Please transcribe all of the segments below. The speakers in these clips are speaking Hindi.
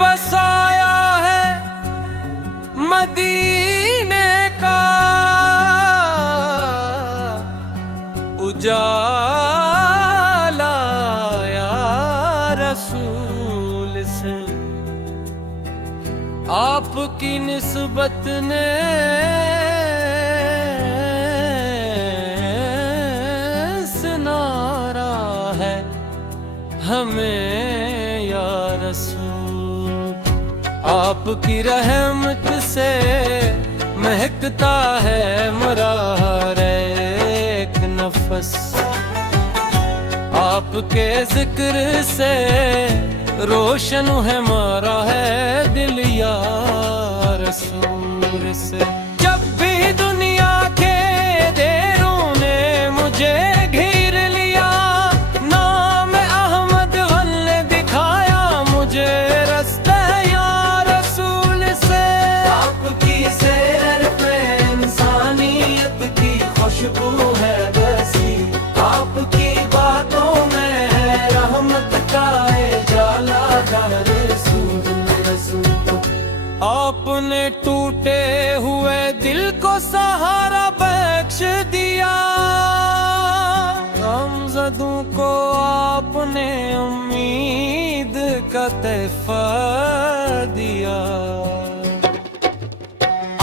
बसाया है मदीने का उजाला या रसूल से। आपकी निस्बत ने सुनारा है हमें या रसूल। आपकी रहमत से महकता है मरा हर एक नफस। आपके जिक्र से रोशन है मारा है दिल या रसूल से। जब भी दुनिया के देरों ने मुझे घेर लिया, नाम अहमद ने दिखाया मुझे रास्ता या रसूल से। आपकी सैर पे इंसानियत की खुशबू है बसी, आपकी बातों में है रहमत का जाला रसूल रसूल। आपने टूटे हुए दिल को सहारा बख्श दिया, गमज़दों को आपने उम्मीद का तोहफा दिया।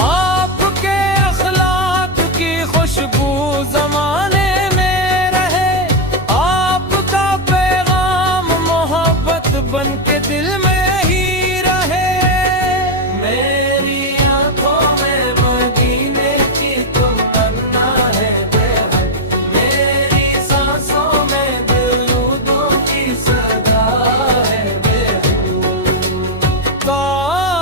आपके अखलाक की खुशबू ज़माने में रहे, आपका पैगाम मोहब्बत बन के दिल में ही रहे। मेरी आंखों में मदीने की तमन्ना है बेहद, मेरी सांसों में दिलों की सदा है बेहद। काश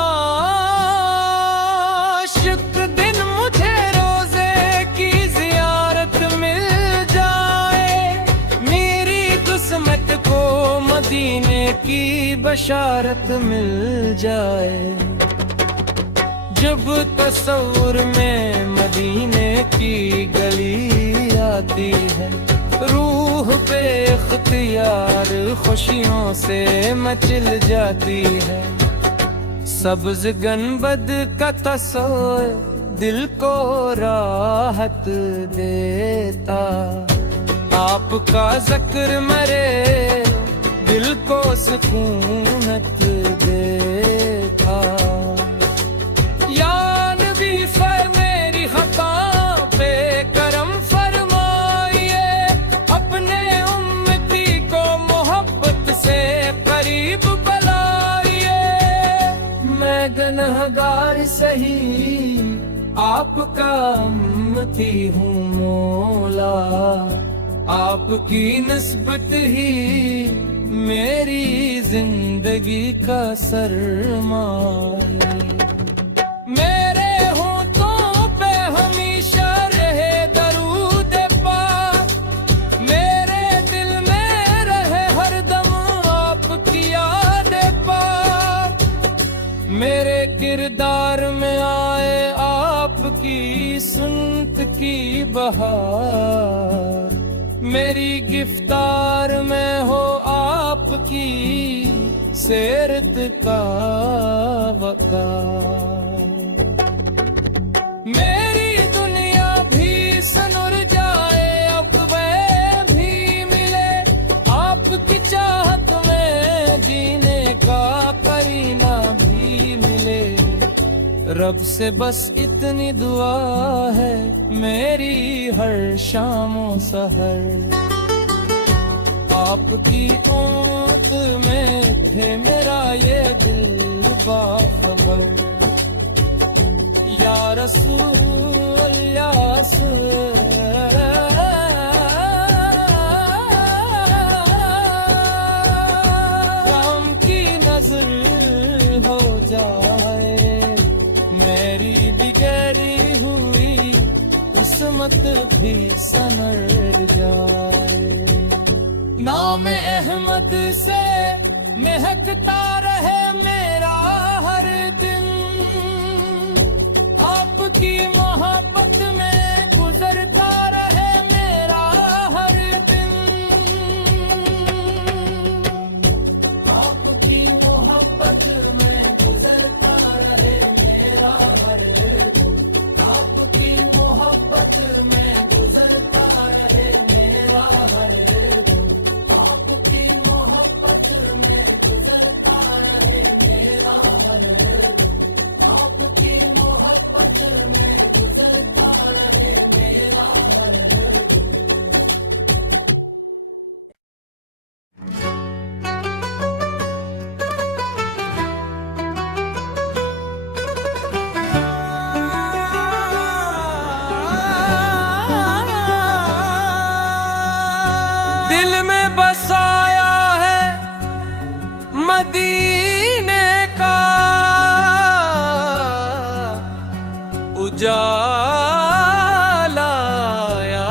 एक दिन मुझे रोजे की जियारत मिल जाए, मेरी किस्मत को मदीने की बशारत मिल जाए। जब तस्वुर में मदीने की गली आती है, रूह पे इख्तियार खुशियों से मचल जाती है। सब्ज गनबद का तस्वर दिल को राहत देता, आपका ज़िक्र मरे दिल को सुकूनत देता। या नबी फर मेरी खता पे करम फरमाइए, अपने उम्मती को मोहब्बत से करीब बुलाइए। मैं गुनहगार सही आपका उम्मती हूँ मौला, आपकी निस्बत ही मेरी जिंदगी का सरमाया। मेरे होठों पे हमेशा रहे दरूद पाक, मेरे दिल में रहे हरदम आपकी याद पाक। मेरे किरदार में आए आपकी सुन्नत की बहार, मेरी गिफ्तार में हो आपकी सीरत का वक़ार। मेरी दुनिया भी सनुर जाए, अक़बे भी मिले, आपकी चाहत में जीने का करीना भी मिले। रब से बस इतनी दुआ है मेरी हर शाम व सहर, आपकी ऊँट में थे मेरा ये दिल बाखबर। या रसूल या राम की नजर हो जाए, मेरी बिगड़ी हुई किस्मत भी संवर जाए। नाम अहमद से महकता रहे मेरा हर दिन, आपकी मोहब्बत में गुजरता रहे मेरा हर दिन। आपकी मोहब्बत मोहब्बत में गुजरता रहे मेरा हर पल, आपकी मोहब्बत में गुजरता रहे मेरा हर पल, आपकी मोहब्बत में गुजरता रहे मेरा हर पल, आपकी मोहब्बत में गुजरता रहे मेरा हर पल। दिल में बसाया है मदीने का उजाला या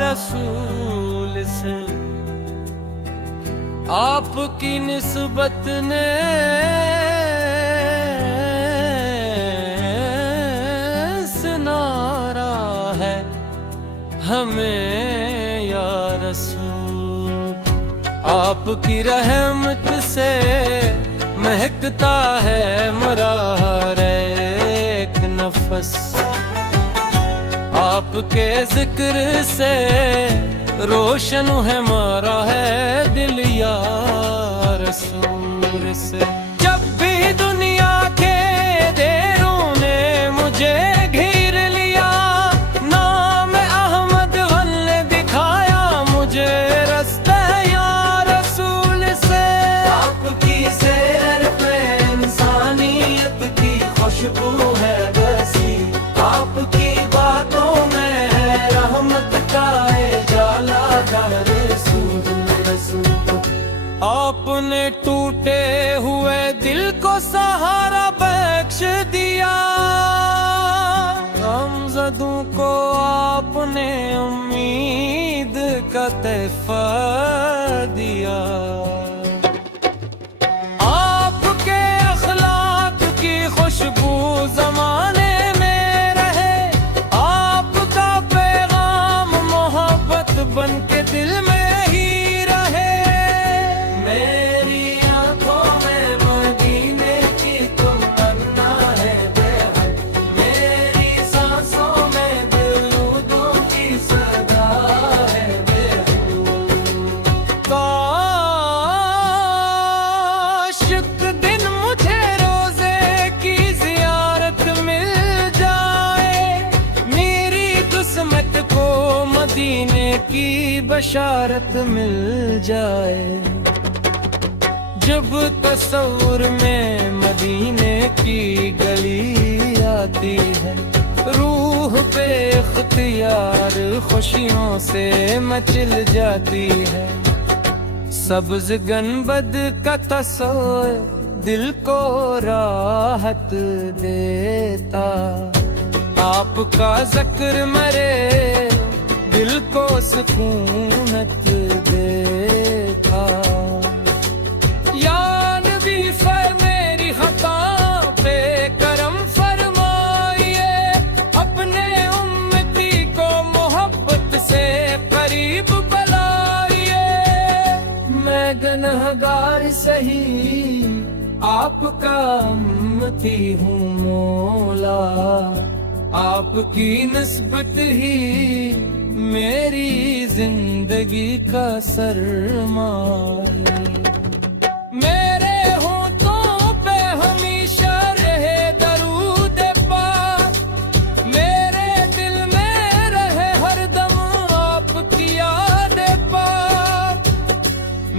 रसूल से, आपकी निस्बत ने सुनारा है हमें या रसूल। आपकी रहमत से महकता है मेरा हर एक नफस, आपके जिक्र से रोशन है मारा है दिल या रसूल से। जब भी दुनिया के देरों ने मुझे घेर लिया, नाम अहमद गल ने दिखाया मुझे रास्ता या रसूल से। आपकी सैर पे इंसानियत की खुशबू है बसी, आपकी बातों में है रहमत का जाला आपने टूटे हुए दिल को सहारा बख्श दिया, गमज़दों को आपने उम्मीद का तोहफा दिया। आपके अखलाक की खुशबू ज़माने में रहे, आपका पैगाम मोहब्बत बन के दिल में ही रहे। मेरी आंखों में मदीने की तमन्ना है बेहद, मेरी सांसों में दिलों की सदा है बेहद। काश एक दिन मुझे रोजे की जियारत मिल जाए, मेरी किस्मत को मदीने की बशारत मिल जाए। जब तस्वुर में मदीने की गली आती है, रूह पे इख्तियार खुशियों से मचल जाती है। सब्ज गनबद का तस्वुर दिल को राहत देता, आपका ज़िक्र मरे दिल को सुकूनत देता। या नबी फर मेरी खता पे करम फरमाइए, अपने उम्मती को मोहब्बत से करीब बुलाइए। मैं गुनहगार सही आपका उम्मती हूँ मौला, आपकी निस्बत ही मेरी जिंदगी का सरमाया। मेरे होठों पे हमेशा रहे दरूद पाक, मेरे दिल में रहे हरदम आपकी याद पाक।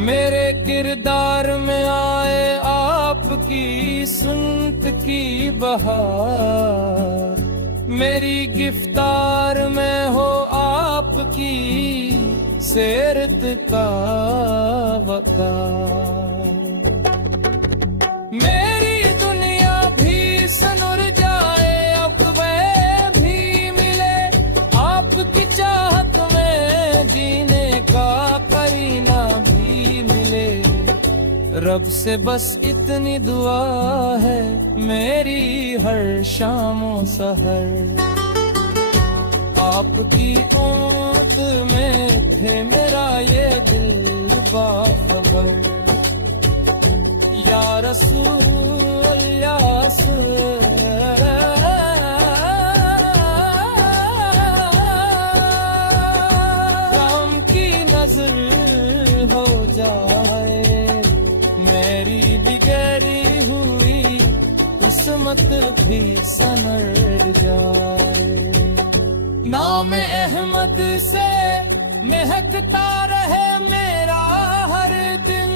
मेरे किरदार में आए आपकी सुन्नत की बहार, मेरी गिफ्तार में हो आपकी सीरत का वक़ार। मेरी दुनिया भी सनुर जाए, अक़बे भी मिले, आपकी चाहत में जीने का करीना भी मिले। रब से बस इतनी दुआ है मेरी हर शाम व सहर, आपकी उम्मत में थे मेरा ये दिल बाखबर। या रसूल या राम की नजर हो जाए, मेरी बिगड़ी हुई किस्मत भी संवर जाए। नाम अहमद से महकता रहे मेरा हर दिन,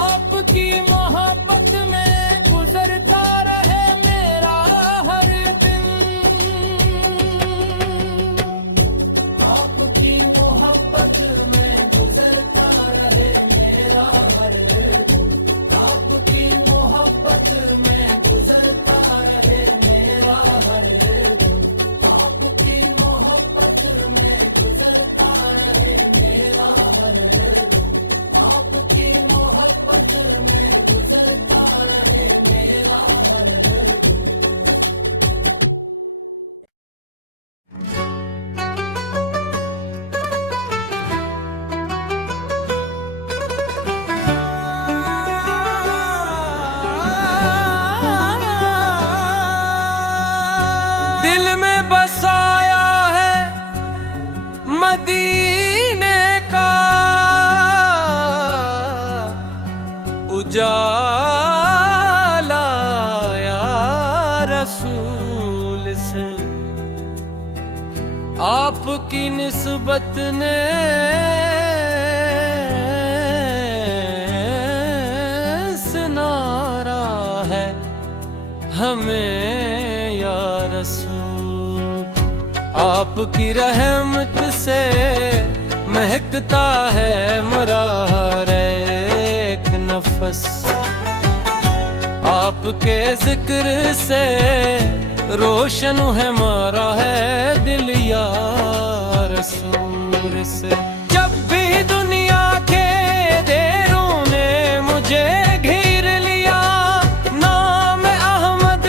आपकी मोहब्बत में गुजरता रहे मेरा हर दिन, आपकी मोहब्बत में गुजरता रहे मेरा हर दिन, आपकी मोहब्बत में गुजरता रहे मेरा हर दिन, आपकी मोहब्बत में गुजरता रहे मेरा हर दिन, आपकी मोहब्बत में गुजरता रहे मेरा हर दिन। दिल में बसाया है मदीने का उजाला या रसूल से, आपकी निस्बत ने सुनारा है हमें या रसूल। आपकी रहमत से महकता है मेरा हर एक नफस, आपके जिक्र से रोशन है हमारा है दिल या रसूल से। जब भी दुनिया के देरों ने मुझे घेर लिया, नाम अहमद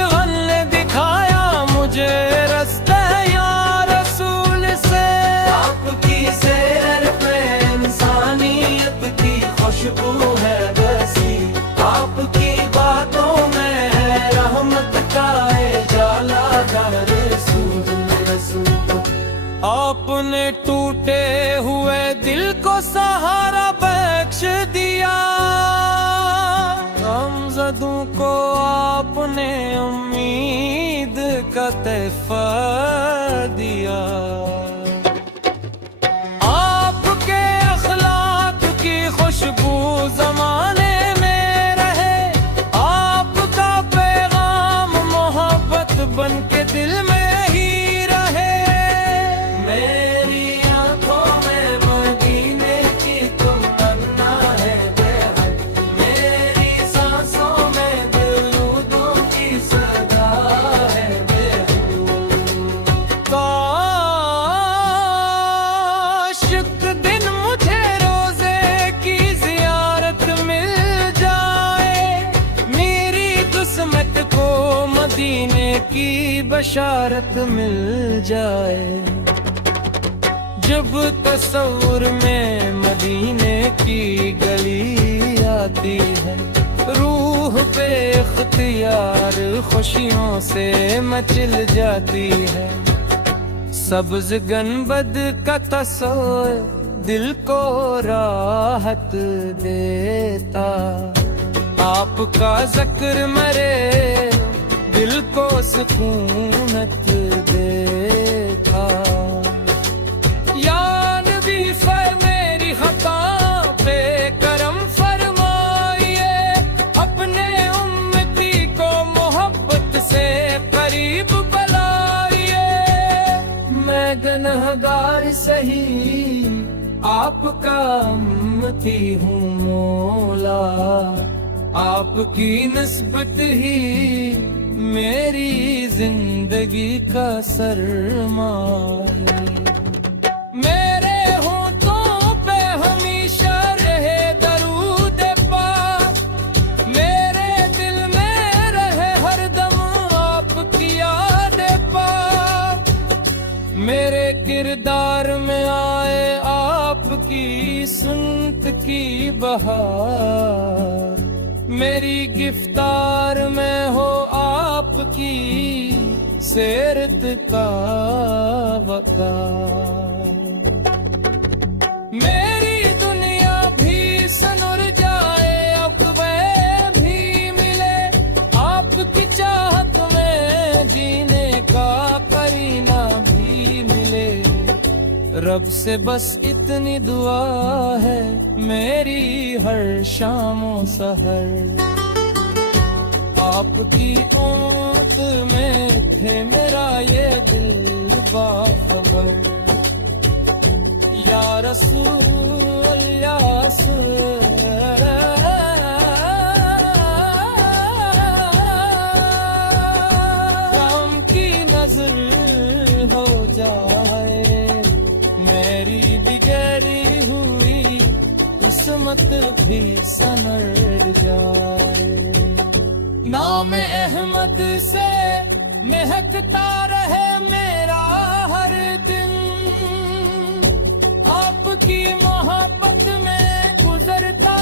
ने दिखाया मुझे रास्ता या रसूल से। आपकी सैर पे इंसानियत की खुशबू है बसी, आपकी बातों में है रहमत का जाला रसूल रसूल। आपने टूटे हुए दिल को सहारा बख्श दिया, गमज़दों को आपने उम्मीद का तोहफा दिया। आपके अखलाक की खुशबू जमाने में रहे, आपका पैगाम मोहब्बत बन के दिल में ही रहे। मेरी आंखों में मदीने की तमन्ना है बेहद, मेरी सांसों में दिलों की सदा है बेहद। काश एक दिन मुझे रोजे की जियारत मिल जाए, मेरी किस्मत को मदीने की बशारत मिल जाए। जब तस्वुर में मदीने की गली आती है, रूह पे इख्तियार खुशियों से मचल जाती है। सब्ज गनबद का तस्वर दिल को राहत देता, आपका जिक्र मरे दिल को सुकूनत देता। या नबी मेरी खता पे करम फरमाइए, अपने उम्मती को मोहब्बत से करीब बुलाइए। मैं गुनहगार सही आपका उम्मती हूँ मौला, आपकी निस्बत ही मेरी जिंदगी का सरमाया। मेरे होठों पे हमेशा रहे दरूद पाक, मेरे दिल में रहे हरदम आपकी याद पाक। मेरे किरदार में आए आपकी सुन्नत की बहार, मेरी गिफ्तार में हो आपकी सेरत का वकार। मेरी दुनिया भी सनुर जाए, अक़बे भी मिले, आपकी चाहत में जीने का करीना भी मिले। रब से बस इतनी दुआ है मेरी हर शाम व सहर, आपकी उम्मत में थे मेरा ये दिल बाखबर। या रसूल या राम की नजर हो जाए, मेरी बिगड़ी हुई किस्मत भी संवर जाए। नाम अहमद से महकता रहे मेरा हर दिन, आपकी मोहब्बत में गुजरता